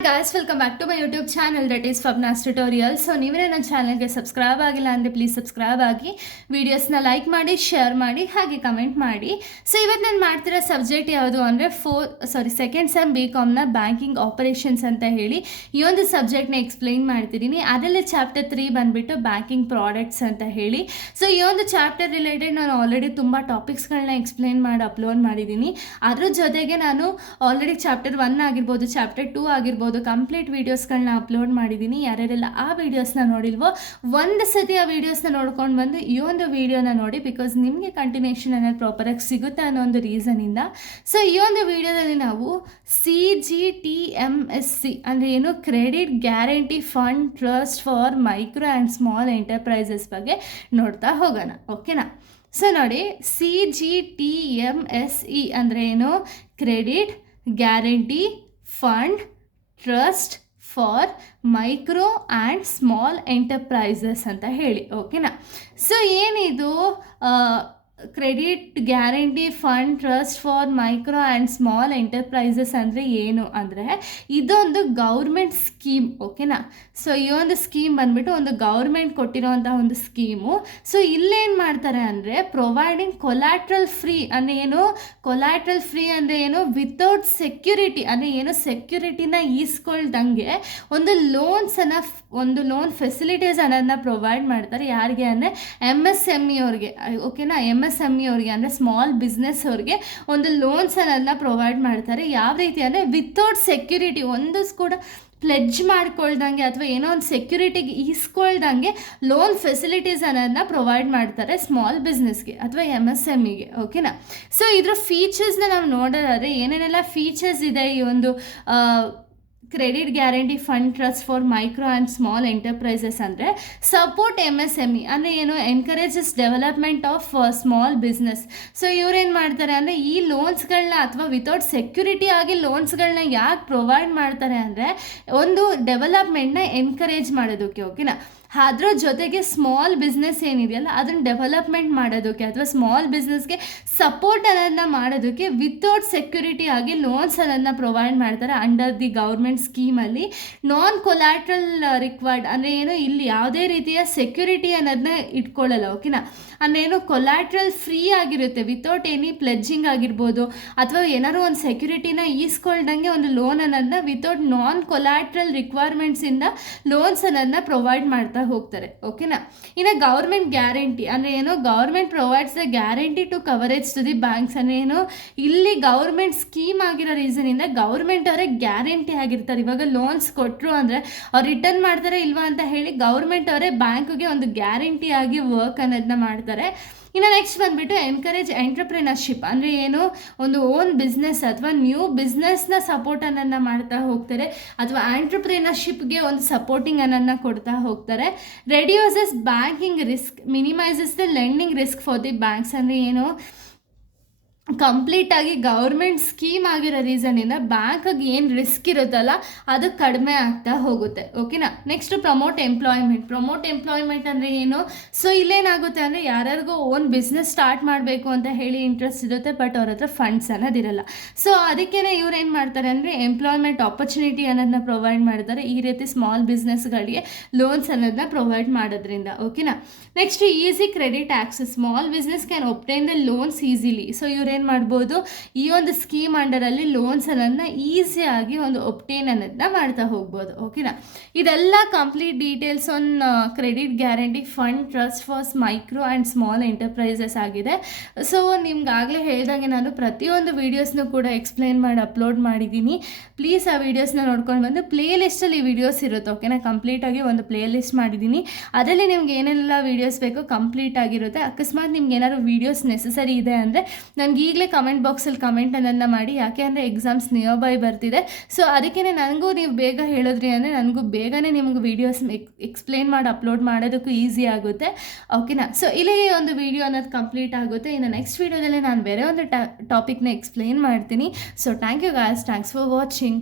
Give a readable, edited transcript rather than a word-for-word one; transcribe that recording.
Guys, welcome back to my YouTube channel, that is Fabna's Tutorial. So ನೀವೇ ನನ್ನ ಚಾನಲ್ಗೆ subscribe ಆಗಿಲ್ಲ ಅಂದರೆ ಪ್ಲೀಸ್ ಸಬ್ಸ್ಕ್ರೈಬ್ ಆಗಿ, ವಿಡಿಯೋಸ್ನ ಲೈಕ್ ಮಾಡಿ, ಶೇರ್ ಮಾಡಿ, ಹಾಗೆ ಕಮೆಂಟ್ ಮಾಡಿ. ಸೊ ಇವತ್ತು ನಾನು ಮಾಡ್ತಿರೋ ಸಬ್ಜೆಕ್ಟ್ ಯಾವುದು ಅಂದರೆ ಸೆಕೆಂಡ್ ಸೆಮ್ BComನ ಬ್ಯಾಂಕಿಂಗ್ ಆಪರೇಷನ್ಸ್ ಅಂತ ಹೇಳಿ ಈ ಒಂದು ಸಬ್ಜೆಕ್ಟ್ನ ಎಕ್ಸ್ಪ್ಲೈನ್ ಮಾಡ್ತಿದ್ದೀನಿ. ಅದರಲ್ಲಿ ಚಾಪ್ಟರ್ 3 ಬಂದುಬಿಟ್ಟು ಬ್ಯಾಂಕಿಂಗ್ ಪ್ರಾಡಕ್ಟ್ಸ್ ಅಂತ ಹೇಳಿ. ಸೊ ಈ ಒಂದು ಚಾಪ್ಟರ್ ರಿಲೇಟೆಡ್ ನಾನು ಆಲ್ರೆಡಿ ತುಂಬ ಟಾಪಿಕ್ಸ್ಗಳನ್ನ ಎಕ್ಸ್ಪ್ಲೈನ್ ಮಾಡಿ ಅಪ್ಲೋಡ್ ಮಾಡಿದ್ದೀನಿ. ಅದ್ರ ಜೊತೆಗೆ ನಾನು ಆಲ್ರೆಡಿ ಚಾಪ್ಟರ್ 1 ಆಗಿರ್ಬೋದು, ಚಾಪ್ಟರ್ 2 ಆಗಿರ್ಬೋದು, ಕಂಪ್ಲೀಟ್ ವೀಡಿಯೋಸ್ಗಳನ್ನ ಅಪ್ಲೋಡ್ ಮಾಡಿದ್ದೀನಿ. ಯಾರ್ಯಾರೆಲ್ಲ ಆ ವೀಡಿಯೋಸ್ನ ನೋಡಿಲ್ವೋ ಒಂದು ಸತಿ ಆ ವೀಡಿಯೋಸ್ನ ನೋಡ್ಕೊಂಡು ಬಂದು ಈ ಒಂದು ವೀಡಿಯೋನ ನೋಡಿ, ಬಿಕಾಸ್ ನಿಮಗೆ ಕಂಟಿನ್ಯೂಷನ್ ಅನ್ನೋದು ಪ್ರಾಪರಾಗಿ ಸಿಗುತ್ತೆ ಅನ್ನೋ ಒಂದು ರೀಸನಿಂದ. ಸೊ ಈ ಒಂದು ವೀಡಿಯೋದಲ್ಲಿ ನಾವು CGTMSC ಅಂದರೆ ಏನು, credit guarantee fund trust for micro and small enterprises ಬಗ್ಗೆ ನೋಡ್ತಾ ಹೋಗೋಣ. ಓಕೆನಾ? ಸೊ ನೋಡಿ, CGTMSE ಅಂದರೆ ಏನು, credit guarantee fund trust for micro and small enterprises ಅಂತ ಹೇಳಿ. ಓಕೆನಾ? ಸೊ ಏನಿದು credit guarantee fund trust for micro and small enterprises ಅಂದರೆ ಏನು ಅಂದರೆ, ಇದೊಂದು ಗೌರ್ಮೆಂಟ್ ಸ್ಕೀಮ್. ಓಕೆನಾ? ಸೊ ಈ ಒಂದು ಸ್ಕೀಮ್ ಬಂದುಬಿಟ್ಟು ಒಂದು ಗೌರ್ಮೆಂಟ್ ಕೊಟ್ಟಿರೋಂಥ ಒಂದು ಸ್ಕೀಮು. ಸೊ ಇಲ್ಲೇನು ಮಾಡ್ತಾರೆ ಅಂದರೆ, ಪ್ರೊವೈಡಿಂಗ್ ಕೊಲ್ಯಾಟ್ರಲ್ ಫ್ರೀ ಅಂದರೆ ಏನು, ಕೊಲ್ಯಾಟ್ರಲ್ ಫ್ರೀ ಅಂದರೆ ಏನು, ವಿತೌಟ್ ಸೆಕ್ಯೂರಿಟಿ ಅಂದರೆ ಏನು, ಸೆಕ್ಯೂರಿಟಿನ ಈಸ್ಕೊಳ್ದಂಗೆ ಒಂದು ಒಂದು ಲೋನ್ ಫೆಸಿಲಿಟೀಸ್ ಅನ್ನೋದನ್ನ ಪ್ರೊವೈಡ್ ಮಾಡ್ತಾರೆ. ಯಾರಿಗೆ ಅಂದರೆ MSME ಅವ್ರಿಗೆ. ಓಕೆನಾ? MSME ಅವ್ರಿಗೆ ಅಂದರೆ ಸ್ಮಾಲ್ ಬಿಸ್ನೆಸ್ ಅವ್ರಿಗೆ ಒಂದು ಲೋನ್ಸ್ ಅನ್ನೋದನ್ನ ಪ್ರೊವೈಡ್ ಮಾಡ್ತಾರೆ. ಯಾವ ರೀತಿ ಅಂದರೆ, ವಿತೌಟ್ ಸೆಕ್ಯೂರಿಟಿ, ಒಂದು ಕೂಡ ಪ್ಲೆಡ್ಜ್ ಮಾಡ್ಕೊಳ್ದಂಗೆ ಅಥವಾ ಏನೋ ಒಂದು ಸೆಕ್ಯೂರಿಟಿಗೆ ಈಸ್ಕೊಳ್ದಂಗೆ ಲೋನ್ ಫೆಸಿಲಿಟೀಸ್ ಅನ್ನೋದನ್ನ ಪ್ರೊವೈಡ್ ಮಾಡ್ತಾರೆ ಸ್ಮಾಲ್ ಬಿಸ್ನೆಸ್ಗೆ ಅಥವಾ MSMEಗೆ. ಓಕೆನಾ? ಸೊ ಇದ್ರ ಫೀಚರ್ಸ್ನ ನಾವು ನೋಡೋದಾದರೆ ಏನೇನೆಲ್ಲ ಫೀಚರ್ಸ್ ಇದೆ ಈ ಒಂದು credit guarantee fund trust for micro and small enterprises ಅಂದರೆ, ಸಪೋರ್ಟ್ MSME ಅಂದರೆ ಏನು, encourages development of small business. So ಇವ್ರೇನು ಮಾಡ್ತಾರೆ ಅಂದರೆ, ಈ ಲೋನ್ಸ್ಗಳನ್ನ ಅಥವಾ ವಿತೌಟ್ ಸೆಕ್ಯೂರಿಟಿ ಆಗಿ ಲೋನ್ಸ್ಗಳನ್ನ ಯಾಕೆ ಪ್ರೊವೈಡ್ ಮಾಡ್ತಾರೆ ಅಂದರೆ, ಒಂದು ಡೆವಲಪ್ಮೆಂಟ್ನ ಎನ್ಕರೇಜ್ ಮಾಡೋದಕ್ಕೆ. ಓಕೆನಾ? ಅದ್ರ ಜೊತೆಗೆ ಸ್ಮಾಲ್ ಬಿಸ್ನೆಸ್ ಏನಿದೆಯಲ್ಲ ಅದನ್ನು ಡೆವಲಪ್ಮೆಂಟ್ ಮಾಡೋದಕ್ಕೆ ಅಥವಾ ಸ್ಮಾಲ್ ಬಿಸ್ನೆಸ್ಗೆ ಸಪೋರ್ಟ್ ಅನ್ನೋದನ್ನ ಮಾಡೋದಕ್ಕೆ ವಿತೌಟ್ ಸೆಕ್ಯೂರಿಟಿ ಆಗಿ ಲೋನ್ಸ್ ಅನ್ನೋದನ್ನ ಪ್ರೊವೈಡ್ ಮಾಡ್ತಾರೆ ಅಂಡರ್ ದಿ ಗೌರ್ಮೆಂಟ್ ಸ್ಕೀಮಲ್ಲಿ. ನಾನ್ ಕೊಲ್ಯಾಟ್ರಲ್ ರಿಕ್ವೈರ್ಡ್ ಅಂದರೆ ಏನು, ಇಲ್ಲಿ ಯಾವುದೇ ರೀತಿಯ ಸೆಕ್ಯೂರಿಟಿ ಅನ್ನೋದನ್ನ ಇಟ್ಕೊಳ್ಳಲ್ಲ. ಓಕೆನಾ? ಅಂದ್ರೇನು, ಕೊಲ್ಯಾಟ್ರಲ್ ಫ್ರೀ ಆಗಿರುತ್ತೆ, ವಿತೌಟ್ ಎನಿ ಪ್ಲೆಡ್ಜಿಂಗ್ ಆಗಿರ್ಬೋದು ಅಥವಾ ಏನಾದ್ರು ಒಂದು ಸೆಕ್ಯೂರಿಟಿನ ಈಸ್ಕೊಳ್ದಂಗೆ ಒಂದು ಲೋನ್ ಅನ್ನೋದನ್ನ ವಿತೌಟ್ ನಾನ್ ಕೊಲ್ಯಾಟ್ರಲ್ ರಿಕ್ವೈರ್ಮೆಂಟ್ಸಿಂದ ಲೋನ್ಸ್ ಅನ್ನೋದನ್ನ ಪ್ರೊವೈಡ್ ಮಾಡ್ತಾರೆ ಹೋಗ್ತಾರೆ. ಓಕೆನಾ? ಇನ್ನು ಗೌರ್ಮೆಂಟ್ ಗ್ಯಾರಂಟಿ ಅಂದರೆ ಏನು, government provides the guarantee to coverage to the banks ಅಂದರೆ ಏನು, ಇಲ್ಲಿ ಗೌರ್ಮೆಂಟ್ ಸ್ಕೀಮ್ ಆಗಿರೋ ರೀಸನಿಂದ ಗೌರ್ಮೆಂಟ್ ಅವರೇ ಗ್ಯಾರಂಟಿ ಆಗಿರ್ತಾರೆ. ಇವಾಗ ಲೋನ್ಸ್ ಕೊಟ್ಟರು ಅಂದರೆ ಅವ್ರು ರಿಟರ್ನ್ ಮಾಡ್ತಾರೆ ಇಲ್ವಾ ಅಂತ ಹೇಳಿ ಗೌರ್ಮೆಂಟ್ ಅವರೇ ಬ್ಯಾಂಕ್ಗೆ ಒಂದು ಗ್ಯಾರಂಟಿ ಆಗಿ ವರ್ಕ್ ಅನ್ನೋದನ್ನ ಮಾಡ್ತಾರೆ. ಇನ್ನು ನೆಕ್ಸ್ಟ್ ಬಂದುಬಿಟ್ಟು ಎನ್ಕರೇಜ್ ಎಂಟರ್ಪ್ರಿನರ್ಶಿಪ್ ಅಂದರೆ ಏನು, ಒಂದು ಓನ್ ಬಿಸ್ನೆಸ್ ಅಥವಾ ನ್ಯೂ ಬಿಸ್ನೆಸ್ನ ಸಪೋರ್ಟ್ ಅನ್ನೋದನ್ನ ಮಾಡ್ತಾ ಹೋಗ್ತಾರೆ ಅಥವಾ ಎಂಟರ್ಪ್ರಿನರ್ಶಿಪ್ಗೆ ಒಂದು ಸಪೋರ್ಟಿಂಗ್ ಅನ್ನೋದನ್ನ ಕೊಡ್ತಾ ಹೋಗ್ತಾರೆ. Reduces banking risk, minimises the lending risk for the banks ಅಂದರೆ ಏನು, ಕಂಪ್ಲೀಟಾಗಿ ಗೌರ್ಮೆಂಟ್ ಸ್ಕೀಮ್ ಆಗಿರೋ ರೀಸನಿಂದ ಬ್ಯಾಂಕಿಗೆ ಏನು ರಿಸ್ಕ್ ಇರುತ್ತಲ್ಲ ಅದು ಕಡಿಮೆ ಆಗ್ತಾ ಹೋಗುತ್ತೆ. ಓಕೆನಾ? ನೆಕ್ಸ್ಟ್ ಪ್ರಮೋಟ್ ಎಂಪ್ಲಾಯ್ಮೆಂಟ್ ಅಂದರೆ ಏನು, ಸೊ ಇಲ್ಲೇನಾಗುತ್ತೆ ಅಂದರೆ, ಯಾರ್ಯಾರಿಗೂ ಓನ್ ಬಿಸ್ನೆಸ್ ಸ್ಟಾರ್ಟ್ ಮಾಡಬೇಕು ಅಂತ ಹೇಳಿ ಇಂಟ್ರೆಸ್ಟ್ ಇರುತ್ತೆ, ಬಟ್ ಅವ್ರ ಹತ್ರ ಫಂಡ್ಸ್ ಅನ್ನೋದಿರಲ್ಲ. ಸೊ ಅದಕ್ಕೇ ಇವ್ರು ಏನು ಮಾಡ್ತಾರೆ ಅಂದರೆ, ಎಂಪ್ಲಾಯ್ಮೆಂಟ್ ಆಪರ್ಚುನಿಟಿ ಅನ್ನೋದನ್ನ ಪ್ರೊವೈಡ್ ಮಾಡ್ತಾರೆ ಈ ರೀತಿ ಸ್ಮಾಲ್ ಬಿಸ್ನೆಸ್ಗಳಿಗೆ ಲೋನ್ಸ್ ಅನ್ನೋದನ್ನ ಪ್ರೊವೈಡ್ ಮಾಡೋದ್ರಿಂದ. ಓಕೆನಾ? Next easy credit access, small business can obtain the loans easily. So ಇವ್ರೇನು ಮಾಡ್ಬೋದು, ಈ ಒಂದು ಸ್ಕೀಮ್ ಅಂಡರಲ್ಲಿ ಲೋನ್ಸ್ ಅನ್ನೋದನ್ನ ಈಸಿಯಾಗಿ ಒಂದು ಒಬ್ಟೈನ್ ಅನ್ನೋದನ್ನ ಮಾಡ್ತಾ ಹೋಗ್ಬೋದು. ಓಕೆನಾ? ಇದೆಲ್ಲ complete details on credit guarantee fund trust for micro and small enterprises ಆಗಿದೆ. ಸೊ ನಿಮ್ಗಾಗಲೇ ಹೇಳ್ದಂಗೆ ನಾನು ಪ್ರತಿಯೊಂದು ವೀಡಿಯೋಸ್ನೂ ಕೂಡ ಎಕ್ಸ್ಪ್ಲೈನ್ ಮಾಡಿ ಅಪ್ಲೋಡ್ ಮಾಡಿದ್ದೀನಿ. ಪ್ಲೀಸ್ ಆ ವೀಡಿಯೋಸ್ನ ನೋಡ್ಕೊಂಡು ಬಂದು ಪ್ಲೇ ಲಿಸ್ಟಲ್ಲಿ ವೀಡಿಯೋಸ್ ಇರುತ್ತೆ. ಓಕೆನಾ? ಕಂಪ್ಲೀಟಾಗಿ ಒಂದು ಪ್ಲೇ ಲಿಸ್ಟ್ ಮಾಡಿದ್ದೀನಿ, ಅದರಲ್ಲಿ ನಿಮ್ಗೆ ಏನೆಲ್ಲ ವೀಡಿಯೋಸ್ ಬೇಕೋ ಕಂಪ್ಲೀಟ್ ಆಗಿರುತ್ತೆ. ಅಕಸ್ಮಾತ್ ನಿಮ್ಗೆ ಏನಾದ್ರು ವೀಡಿಯೋಸ್ ನೆಸಸರಿ ಇದೆ ಅಂದರೆ ನನಗೆ ಈಗಲೇ ಕಮೆಂಟ್ ಬಾಕ್ಸಲ್ಲಿ ಕಮೆಂಟ್ ಅನ್ನೋದನ್ನ ಮಾಡಿ. ಯಾಕೆ ಅಂದರೆ ಎಕ್ಸಾಮ್ಸ್ ನಿಯರ್ ಬೈ ಬರ್ತಿದೆ. ಸೊ ಅದಕ್ಕೇ ನನಗೂ ನೀವು ಬೇಗ ಹೇಳಿದ್ರಿ ಅಂದರೆ ನನಗೂ ಬೇಗನೆ ನಿಮ್ಗೆ ವೀಡಿಯೋಸ್ ಎಕ್ಸ್ಪ್ಲೇನ್ ಮಾಡಿ ಅಪ್ಲೋಡ್ ಮಾಡೋದಕ್ಕೂ ಈಸಿ ಆಗುತ್ತೆ. ಓಕೆನಾ? ಸೊ ಇಲ್ಲಿಗೆ ಒಂದು ವೀಡಿಯೋ ಅನ್ನೋದು ಕಂಪ್ಲೀಟ್ ಆಗುತ್ತೆ. ಇನ್ನು ನೆಕ್ಸ್ಟ್ ವೀಡಿಯೋದಲ್ಲಿ ನಾನು ಬೇರೆ ಒಂದು ಟಾಪಿಕ್ನ ಎಕ್ಸ್ಪ್ಲೇನ್ ಮಾಡ್ತೀನಿ. So thank you guys, thanks for watching.